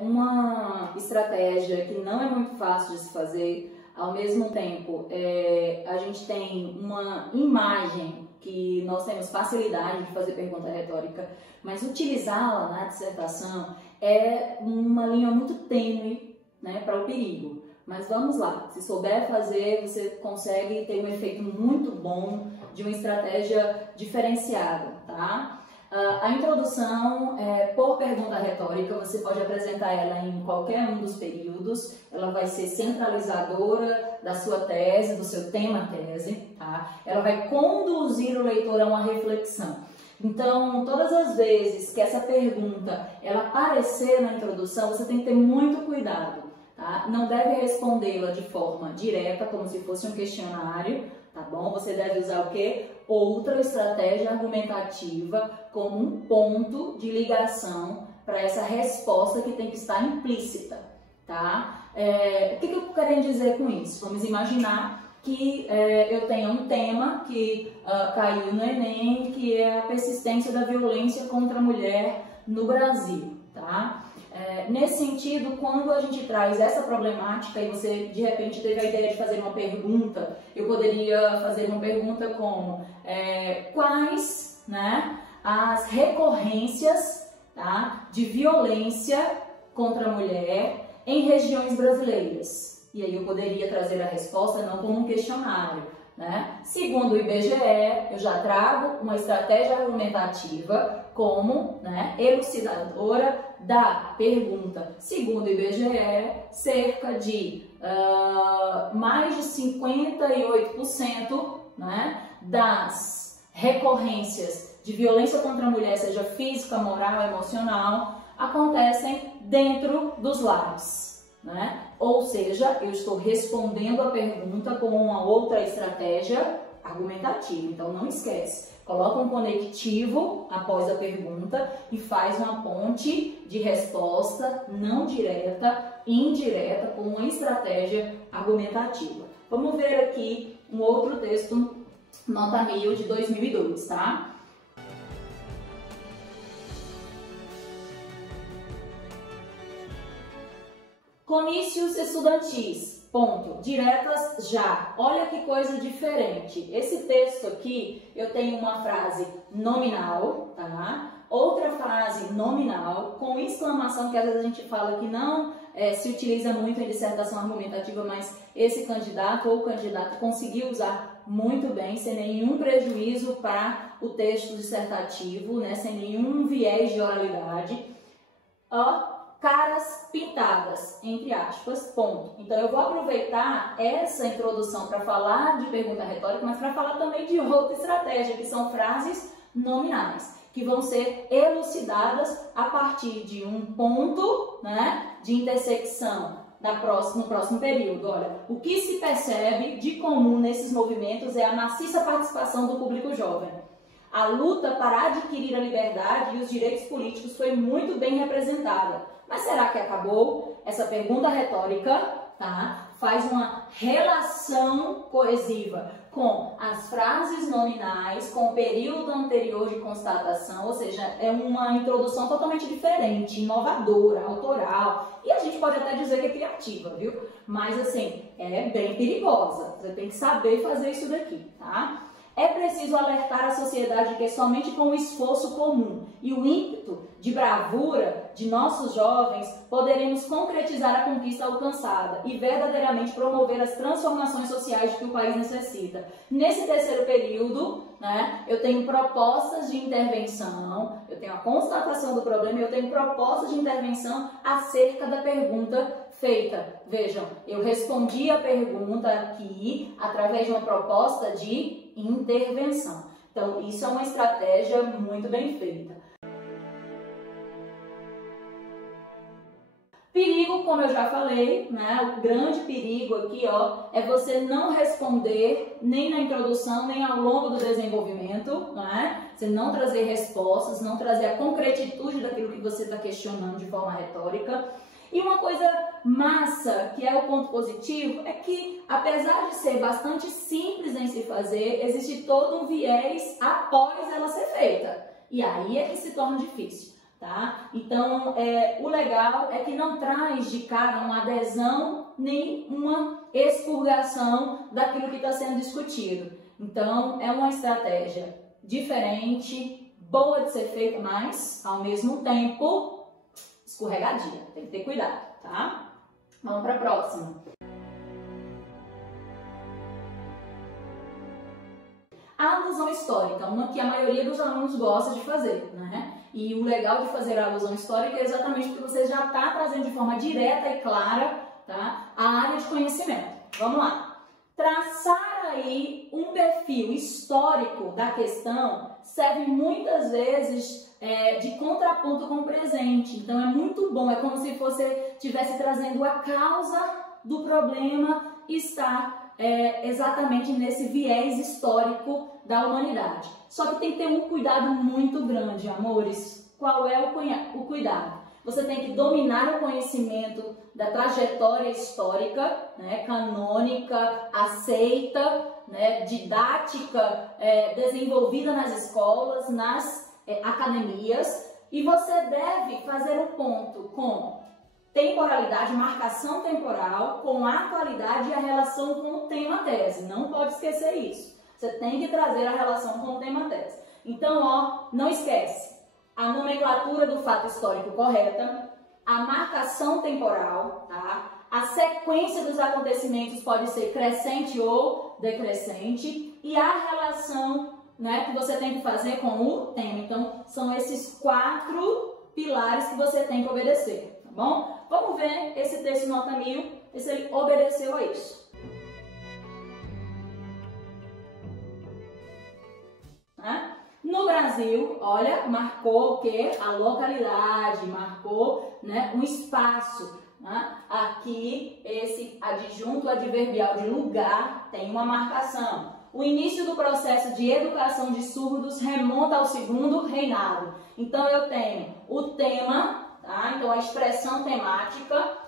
Uma estratégia que não é muito fácil de se fazer, ao mesmo tempo a gente tem uma imagem que nós temos facilidade de fazer pergunta retórica, mas utilizá-la na dissertação é uma linha muito tênue, né, para o perigo. Mas vamos lá, se souber fazer, você consegue ter um efeito muito bom de uma estratégia diferenciada, tá? A introdução, por pergunta retórica, você pode apresentar ela em qualquer um dos períodos, ela vai ser centralizadora da sua tese, do seu tema-tese, tá? Ela vai conduzir o leitor a uma reflexão. Então, todas as vezes que essa pergunta ela aparecer na introdução, você tem que ter muito cuidado, tá? Não deve respondê-la de forma direta, como se fosse um questionário, tá bom? Você deve usar o quê? Outra estratégia argumentativa como um ponto de ligação para essa resposta que tem que estar implícita, tá? O que eu quero dizer com isso? Vamos imaginar que eu tenha um tema que caiu no Enem, que é a persistência da violência contra a mulher no Brasil, tá? Nesse sentido, quando a gente traz essa problemática e você de repente teve a ideia de fazer uma pergunta, eu poderia fazer uma pergunta como quais, né, as recorrências, tá, de violência contra a mulher em regiões brasileiras. E aí eu poderia trazer a resposta não como um questionário, né? Segundo o IBGE, eu já trago uma estratégia argumentativa como, né, elucidadora da pergunta. Segundo o IBGE, cerca de mais de 58%, né, das recorrências de violência contra a mulher, seja física, moral, emocional, acontecem dentro dos lares, né? Ou seja, eu estou respondendo a pergunta com uma outra estratégia argumentativa. Então não esquece, coloca um conectivo após a pergunta e faz uma ponte de resposta não direta, indireta, com uma estratégia argumentativa. Vamos ver aqui um outro texto, nota 1000 de 2002, tá? Comícios estudantis, ponto, diretas já. Olha que coisa diferente. Esse texto aqui, eu tenho uma frase nominal, tá? Outra frase nominal, com exclamação, que às vezes a gente fala que não se utiliza muito em dissertação argumentativa, mas esse candidato ou candidata conseguiu usar muito bem, sem nenhum prejuízo para o texto dissertativo, né? Sem nenhum viés de oralidade. Caras pintadas, entre aspas, ponto. Então eu vou aproveitar essa introdução para falar de pergunta retórica, mas para falar também de outra estratégia, que são frases nominais, que vão ser elucidadas a partir de um ponto, né, de intersecção no próximo período. Olha, o que se percebe de comum nesses movimentos é a maciça participação do público jovem. A luta para adquirir a liberdade e os direitos políticos foi muito bem representada. Mas será que acabou? Essa pergunta retórica, tá, faz uma relação coesiva com as frases nominais, com o período anterior de constatação, ou seja, é uma introdução totalmente diferente, inovadora, autoral, e a gente pode até dizer que é criativa, viu? Mas assim, é bem perigosa, você tem que saber fazer isso daqui, tá? É preciso alertar a sociedade que somente com o esforço comum e o ímpeto de bravura de nossos jovens poderemos concretizar a conquista alcançada e verdadeiramente promover as transformações sociais de que o país necessita. Nesse terceiro período, né, eu tenho propostas de intervenção, eu tenho a constatação do problema e eu tenho propostas de intervenção acerca da pergunta feita. Vejam, eu respondi a pergunta aqui através de uma proposta de intervenção. Então, isso é uma estratégia muito bem feita. Perigo, como eu já falei, né? O grande perigo aqui, ó, é você não responder nem na introdução, nem ao longo do desenvolvimento, né? Você não trazer respostas, não trazer a concretitude daquilo que você está questionando de forma retórica. E uma coisa massa, que é o ponto positivo, é que, apesar de ser bastante simples em se fazer, existe todo um viés após ela ser feita. E aí é que se torna difícil. tá? Então, o legal é que não traz de cara uma adesão nem uma expurgação daquilo que está sendo discutido. Então, é uma estratégia diferente, boa de ser feita, mas, ao mesmo tempo, escorregadia. Tem que ter cuidado, tá? Vamos para a próxima. A alusão histórica, uma que a maioria dos alunos gosta de fazer, né? E o legal de fazer a alusão histórica é exatamente porque você já está trazendo de forma direta e clara, tá, a área de conhecimento. Vamos lá. Traçar aí um perfil histórico da questão serve muitas vezes de contraponto com o presente. Então é muito bom, é como se você estivesse trazendo a causa do problema e está exatamente nesse viés histórico da humanidade. Só que tem que ter um cuidado muito grande, amores. Qual é o cuidado? Você tem que dominar o conhecimento da trajetória histórica, né, canônica, aceita, né, didática, desenvolvida nas escolas, nas academias, e você deve fazer um ponto com temporalidade, marcação temporal, com a atualidade e a relação com o tema tese. Não pode esquecer isso. Você tem que trazer a relação com o tema tese. Então, ó, não esquece. A nomenclatura do fato histórico correta, a marcação temporal, tá? A sequência dos acontecimentos pode ser crescente ou decrescente e a relação, né, que você tem que fazer com o tema. Então, são esses 4 pilares que você tem que obedecer, tá bom? Vamos ver esse texto nota 1000, ver se ele obedeceu a isso. No Brasil, olha, marcou o quê? A localidade, marcou, né, um espaço. Né? Aqui, esse adjunto adverbial de lugar tem uma marcação. O início do processo de educação de surdos remonta ao segundo reinado. Então, eu tenho o tema, tá? Então, a expressão temática,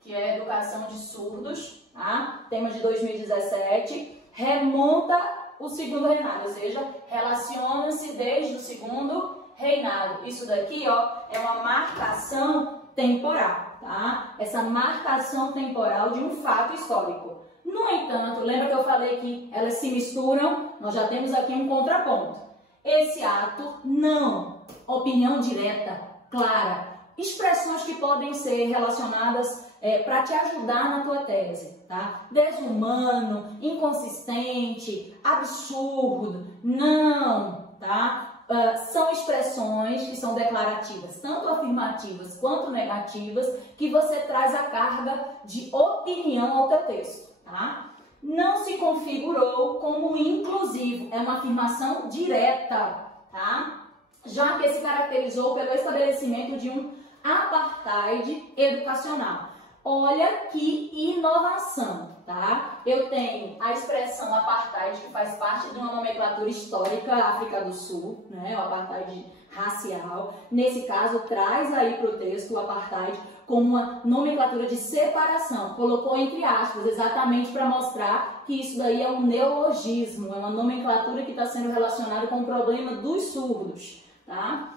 que é educação de surdos, tá? Tema de 2017, remonta o segundo reinado, ou seja, relaciona-se desde o segundo reinado. Isso daqui, ó, é uma marcação temporal, tá? Essa marcação temporal de um fato histórico. No entanto, lembra que eu falei que elas se misturam? Nós já temos aqui um contraponto. Esse ato não, opinião direta, clara, expressões que podem ser relacionadas para te ajudar na tua tese, tá? Desumano, inconsistente, absurdo, não, tá? São expressões que são declarativas, tanto afirmativas quanto negativas, que você traz a carga de opinião ao teu texto, tá? Não se configurou como inclusivo, é uma afirmação direta, tá? Já que se caracterizou pelo estabelecimento de um apartheid educacional. Olha que inovação, tá? Eu tenho a expressão apartheid, que faz parte de uma nomenclatura histórica África do Sul, né? O apartheid racial. Nesse caso, traz aí para o texto o apartheid como uma nomenclatura de separação. Colocou entre aspas, exatamente para mostrar que isso daí é um neologismo, é uma nomenclatura que está sendo relacionada com o problema dos surdos, tá?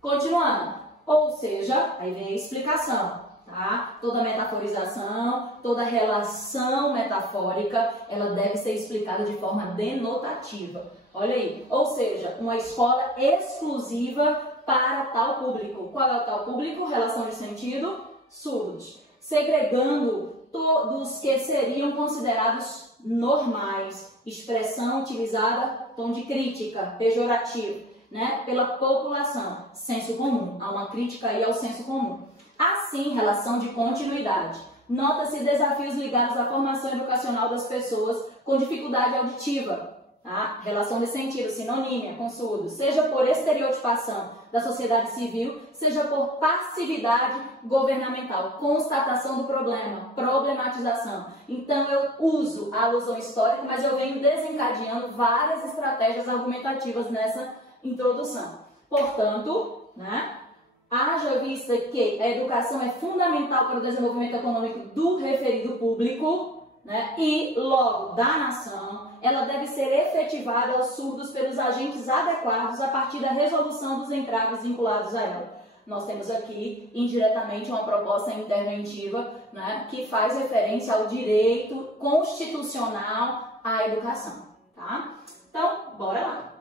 Continuando. Ou seja, aí vem a explicação. Tá? Toda metaforização, toda relação metafórica, ela deve ser explicada de forma denotativa. Olha aí, ou seja, uma escola exclusiva para tal público. Qual é o tal público? Relação de sentido, surdos. Segregando todos que seriam considerados normais. Expressão utilizada, tom de crítica, pejorativo, né? Pela população. Senso comum. Há uma crítica aí ao senso comum. Assim, relação de continuidade. Nota-se desafios ligados à formação educacional das pessoas com dificuldade auditiva. Tá? Relação de sentido, sinonímia com surdos, seja por estereotipação da sociedade civil, seja por passividade governamental. Constatação do problema, problematização. Então, eu uso a alusão histórica, mas eu venho desencadeando várias estratégias argumentativas nessa introdução. Portanto, né? Haja vista que a educação é fundamental para o desenvolvimento econômico do referido público, né, e logo da nação, ela deve ser efetivada aos surdos pelos agentes adequados a partir da resolução dos entraves vinculados a ela. nós temos aqui indiretamente uma proposta interventiva, né, que faz referência ao direito constitucional à educação, tá? Então, bora lá!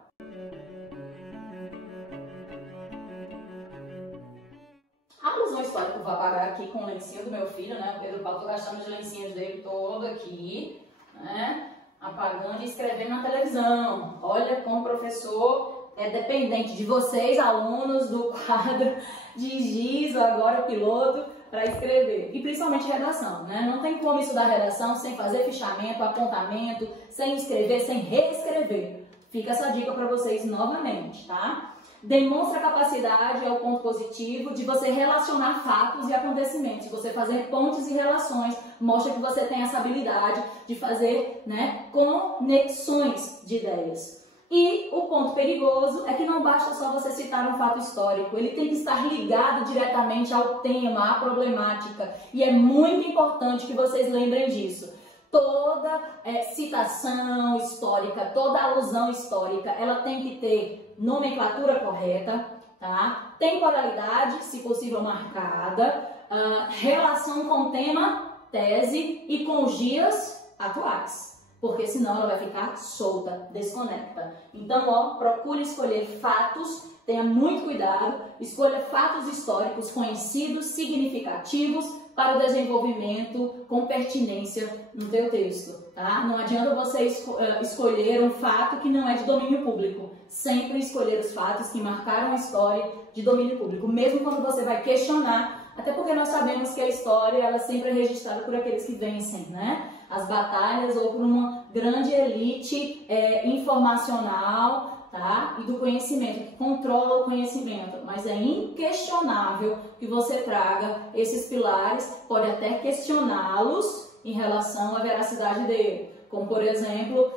A alusão histórica eu vou apagar aqui com o lencinho do meu filho, né? O Pedro Paulo, tô gastando os lencinhos dele todo aqui, né? Apagando e escrevendo na televisão. Olha como o professor é dependente de vocês, alunos, do quadro de giz, agora piloto, para escrever. E principalmente redação, né? Não tem como estudar redação sem fazer fichamento, apontamento, sem escrever, sem reescrever. Fica essa dica para vocês novamente, tá? Demonstra capacidade, é o ponto positivo, de você relacionar fatos e acontecimentos, você fazer pontes e relações, mostra que você tem essa habilidade de fazer, né, conexões de ideias. E o ponto perigoso é que não basta só você citar um fato histórico, ele tem que estar ligado diretamente ao tema, à problemática, e é muito importante que vocês lembrem disso. Toda citação histórica, toda alusão histórica, ela tem que ter nomenclatura correta, tá? Temporalidade, se possível marcada, relação com o tema, tese e com os dias atuais, porque senão ela vai ficar solta, desconecta. Então, ó, procure escolher fatos, tenha muito cuidado, escolha fatos históricos conhecidos, significativos, para o desenvolvimento com pertinência no teu texto, tá? Não adianta você escolher um fato que não é de domínio público. Sempre escolher os fatos que marcaram a história de domínio público, mesmo quando você vai questionar, até porque nós sabemos que a história ela sempre é registrada por aqueles que vencem, né? As batalhas ou por uma grande elite informacional, tá? E do conhecimento, que controla o conhecimento, mas é inquestionável que você traga esses pilares, pode até questioná-los em relação à veracidade dele, como por exemplo,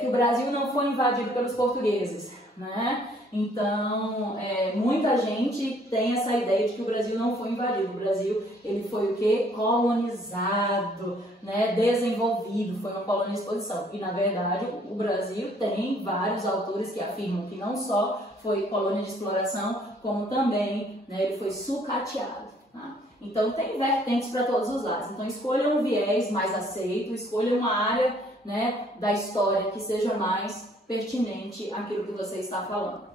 que o Brasil não foi invadido pelos portugueses, né? Então, muita gente tem essa ideia de que o Brasil não foi invadido. O Brasil, ele foi o quê? Colonizado, né? Desenvolvido, foi uma colônia de exposição. E, na verdade, o Brasil tem vários autores que afirmam que não só foi colônia de exploração, como também, né, ele foi sucateado. Tá? Então, tem vertentes para todos os lados. Então, escolha um viés mais aceito, escolha uma área, né, da história que seja mais pertinente àquilo que você está falando.